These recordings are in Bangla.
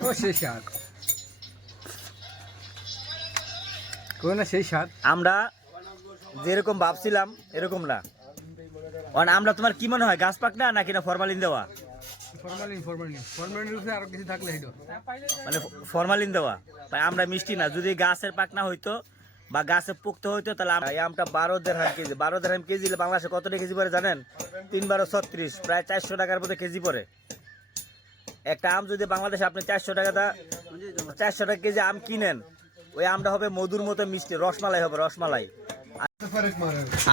ও সেই স্বাদ। কই না সেই স্বাদ? আমরা যেরকম ভাবছিলাম এরকম না। কারণ আমরা তোমার কি মনে হয় গাছ পাক না নাকি না ফরমালিন দেওয়া? ফরমালিন ফরমালিন ফরমালিন রূপে আরও কিছু থাকলে হেডো মানে ফরমালিন দেওয়া। ভাই আমরা মিষ্টি না। যদি গাছের পাক না হইতো বা গাছে পুক্ত হইতো তাহলে আমরা- আমটা বারো দেড়হাম কেজি বারো দেড়হাম কেজি বাংলাদেশে কত কেজি পরে জানেন? তিন বারো ছত্রিশ প্রায় চারশো টাকার মধ্যে কেজি পড়ে। একটা আম যদি বাংলাদেশে আপনি চারশো টাকা দা চারশো টাকা কেজি আম কিনেন ওই আমটা হবে মধুর মতো মিষ্টি রসমালাই হবে রসমালাই।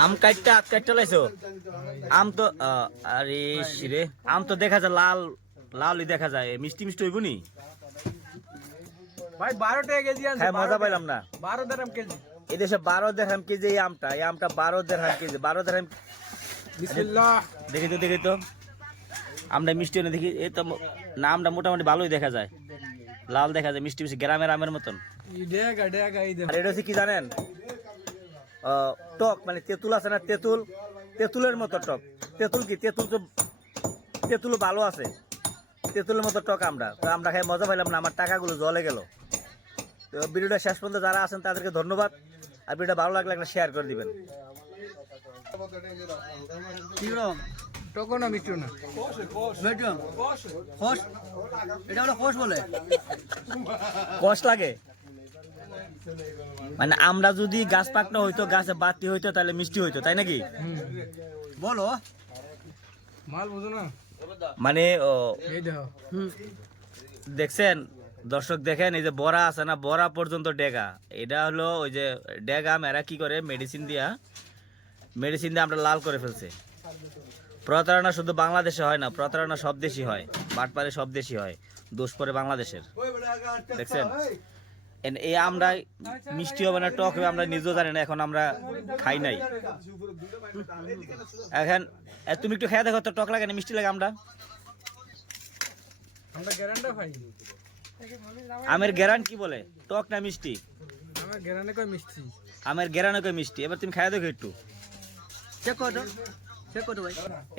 আম কাটটা আট কাটটা লাইছো আম তো আরে রে আম তো দেখা যায় লাল লালই দেখা যায় মিষ্টি মিষ্টি হইব নি? ভাই বারো টাকা কেজি হ্যাঁ মজা পাইলাম না। বারো দেড়াম কেজি। এই দেশে বারো দেড়হাম কেজি এই আমটা এই আমটা বারো দেড়হাম কেজি বারো বিসমিল্লাহ। দেখি তো দেখি তো। আমরা মিষ্টি এনে দেখি এই তো নামটা মোটামুটি ভালোই দেখা যায়। লাল দেখা যায় মিষ্টি মিষ্টি গ্রামের আমের মতন। এটা হচ্ছে কি জানেন? আহ, টক মানে তেঁতুল আছে না তেঁতুল? তেঁতুলের মতো টক। তেঁতুল কি? তেঁতুল তো তেঁতুল ভালো আছে। তেঁতুলের মতো টক আমরা। তো আমরা খাই মজা পাইলাম না আমার টাকাগুলো জলে গেল। তো ভিডিওটা শেষ পর্যন্ত যারা আছেন তাদেরকে ধন্যবাদ। আর ভিডিওটা ভালো লাগলে একটা শেয়ার করে দিবেন। টকো না। না এটা হলো বলে। লাগে? মানে আমরা যদি গাছ পাকনা হইতো গাছে বাতি হইতো তাহলে মিষ্টি হইতো তাই নাকি? বলো। মাল বুঝো না। মানে ও, দেখছেন? দর্শক দেখেন এই যে বড়া আছে না বড়া পর্যন্ত ডেগা। এটা হলো ওই যে ডেগা এরা কি করে? মেডিসিন দিয়া। মেডিসিন দিয়ে আমরা লাল করে ফেলছে। প্রতারণা শুধু বাংলাদেশে হয় না প্রতারণা সব দেশই হয় বাটপারে সব দেশই হয় দোষ পরে বাংলাদেশের। দেখছেন? এই আমরা মিষ্টি হবে না টক হবে আমরা নিজেও জানি না এখন আমরা খাই নাই। এখন তুমি একটু খেয়ে দেখো তো টক লাগে না মিষ্টি লাগে আমরা আমরা গ্যারান কি বলে? টক না মিষ্টি? আমার গ্যারান্টি কয় মিষ্টি? আমের গ্যারানো কই মিষ্টি? এবার তুমি খাই দেখো একটু। চেক করো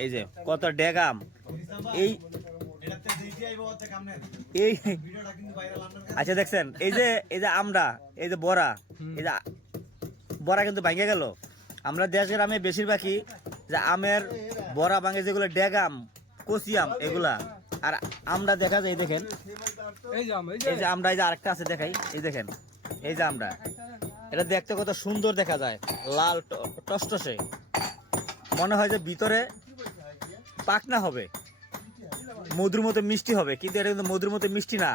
এই যে কত ডেগাম এই এই আচ্ছা দেখছেন এই যে এই যে আমরা এই যে বড়া এই যে বড়া কিন্তু ভাঙে গেল। আমরা দেশ গ্রামে বেশিরভাগই যে আমের বড়া ভাঙে যেগুলো ডেগাম কচিয়াম এগুলা। আর আমরা দেখা যায় এই দেখেন। এই যে আমরা এই যে আরেকটা আছে দেখাই। এই দেখেন এই যে আমরা। এটা দেখতে কত সুন্দর দেখা যায়। লাল টসটসে। মনে হয় যে ভিতরে পাকনা হবে। মধুর মতো মিষ্টি হবে, কিন্তু এটা কিন্তু মধুর মতো মিষ্টি না।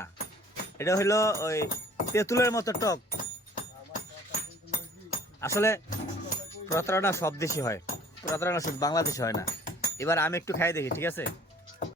এটা হলো ওই তেঁতুলের মতো টক। আসলে প্রতারণা সব দেশই হয়, প্রতারণা শুধু বাংলাদেশে হয় না। এবার আমি একটু খাই দেখি, ঠিক আছে?